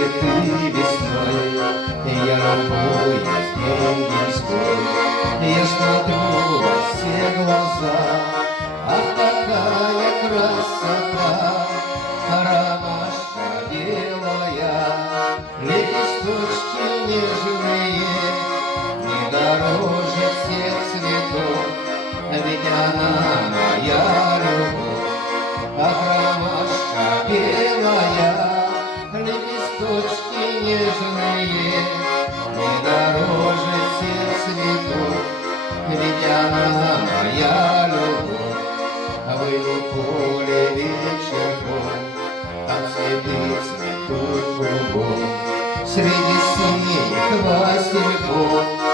цветы весной. Я рабою ангельской, я смотрю во все глаза. Ах, какая красота! Ромашка белая, листочки нежные, не дороже всех цветов, ведь она моя любовь. Ах, ромашка белая, лепесточки нежные, не дороже всех цветов, ведь она моя любовь. Выйду в поле вечерком, там цветы цветут кругом, среди синих васильков